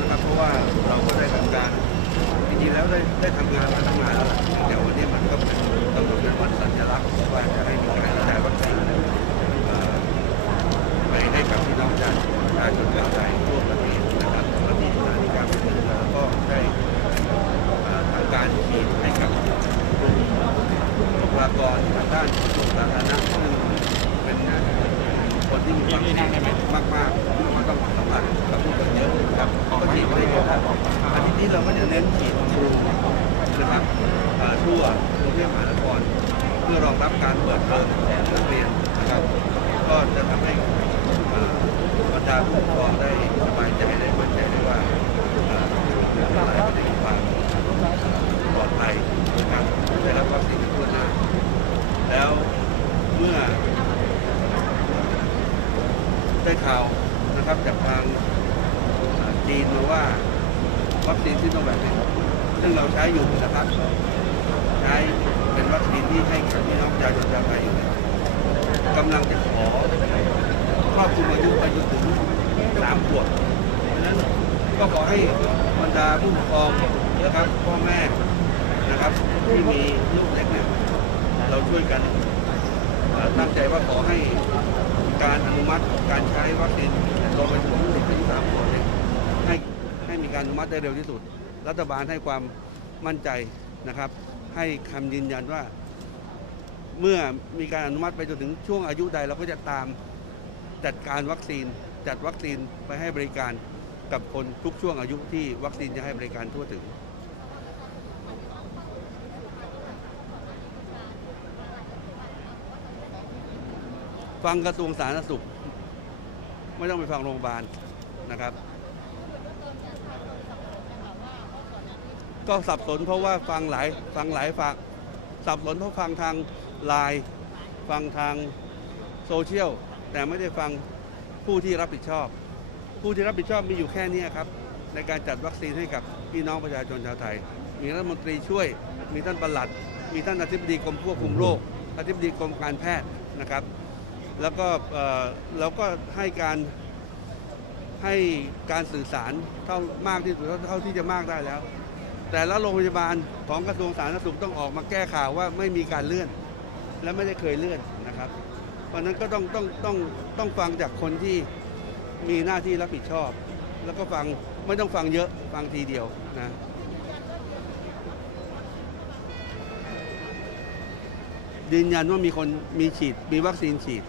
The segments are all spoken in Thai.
นะครับ เพราะว่าเราก็ได้ทำการจริงๆแล้วได้ได้ทำงานมาตั้งนานแล้วล่ะเดี๋ยววันนี้มันก็เป็นกำหนดเป็นวันสัญลักษณ์ว่าจะให้มีการกระจายวัคซีนเอ่อไปให้กับพี่น้องประชาชนชาวไทยทั่วประเทศนะครับแล้วมีสถานการณ์เป็นแล้วก็ได้เอ่อทำการฉีดให้กับกลุ่มบุคลากรทางด้านขนส่งสาธารณะซึ่งเป็นคนที่มีความเสี่ยงมากๆมันต้องสัมผัสกับผู้คนเยอะนะครับ ก็ฉีดไม่เยอะครับอาทิตย์นี้เราก็จะเน้นฉีดครูนะครับทั่วกรุงเทพมหานครเพื่อรองรับการเปิดเทอมนักเรียนนะครับ ก็จะทำให้บรรดาผู้ปกครองได้สบายใจได้มั่นใจได้ว่าเอ่อบุตรหลานก็จะมีความปลอดภัยนะครับได้รับวัคซีนทั่วหน้าแล้วเมื่อได้ข่าวนะครับจากทาง จีนมาว่าวัคซีนซิโนแวคเนี่ยซึ่งเราใช้อยู่นะครับใช้เป็นวัคซีนที่ให้กับพี่น้องประชาชนชาวไทยอยู่กำลังจะขอครอบคลุมอายุไปจนถึงสามขวบเพราะนั้นก็ขอให้บรรดาผู้ปกครองนะครับพ่อแม่นะครับที่มีลูกเล็กเนี่ยเราช่วยกันตั้งใจว่าขอให้การอนุมัติการใช้วัคซีนรวมไปถึงสิบถึงสามขวบเนี่ยให้ให้ มีการอนุมัติได้เร็วที่สุด รัฐบาลให้ความมั่นใจนะครับ ให้คำยืนยันว่า เมื่อมีการอนุมัติไปจนถึงช่วงอายุใดเราก็จะตามจัดการวัคซีน จัดวัคซีนไปให้บริการกับคนทุกช่วงอายุที่วัคซีนจะให้บริการทั่วถึงฟังกระทรวงสาธารณสุข ไม่ต้องไปฟังโรงพยาบาลนะครับ ก็สับสนเพราะว่าฟังหลายฟังหลายฝากสับสนเพราะฟังทางไลน์ฟังทางโซเชียลแต่ไม่ได้ฟังผู้ที่รับผิดชอบ ผู้ที่รับผิดชอบมีอยู่แค่นี้ครับ ในการจัดวัคซีนให้กับพี่น้องประชาชนชาวไทย มีรัฐมนตรีช่วย มีท่านประหลัด มีท่านอธิบดีกรมควบคุมโรคอธิบดีกรมการแพทย์นะครับ แล้วก็เราก็ให้การให้การสื่อสารเท่ามากที่สุดเท่าที่จะมากได้แล้ว แต่ละโรงพยาบาลของกระทรวงสาธารณสุขต้องออกมาแก้ข่าวว่าไม่มีการเลื่อน และไม่ได้เคยเลื่อนนะครับ เพราะฉะนั้นก็ต้องต้องต้องต้องฟังจากคนที่มีหน้าที่รับผิดชอบ แล้วก็ฟังไม่ต้องฟังเยอะฟังทีเดียวนะยืนยันว่ามีคนมีฉีดมีวัคซีนฉีด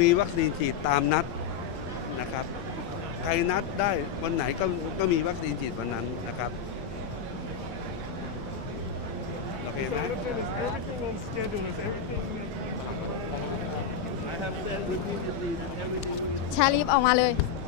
มีวัคซีนฉีดตามนัดนะครับ ใครนัดได้วันไหนก็ก็มีวัคซีนฉีดวันนั้นนะครับโอเคไหม Everything is everything on schedule. Is everything? I have said repeatedly that everything ชาลีฟออกมาเลย uh,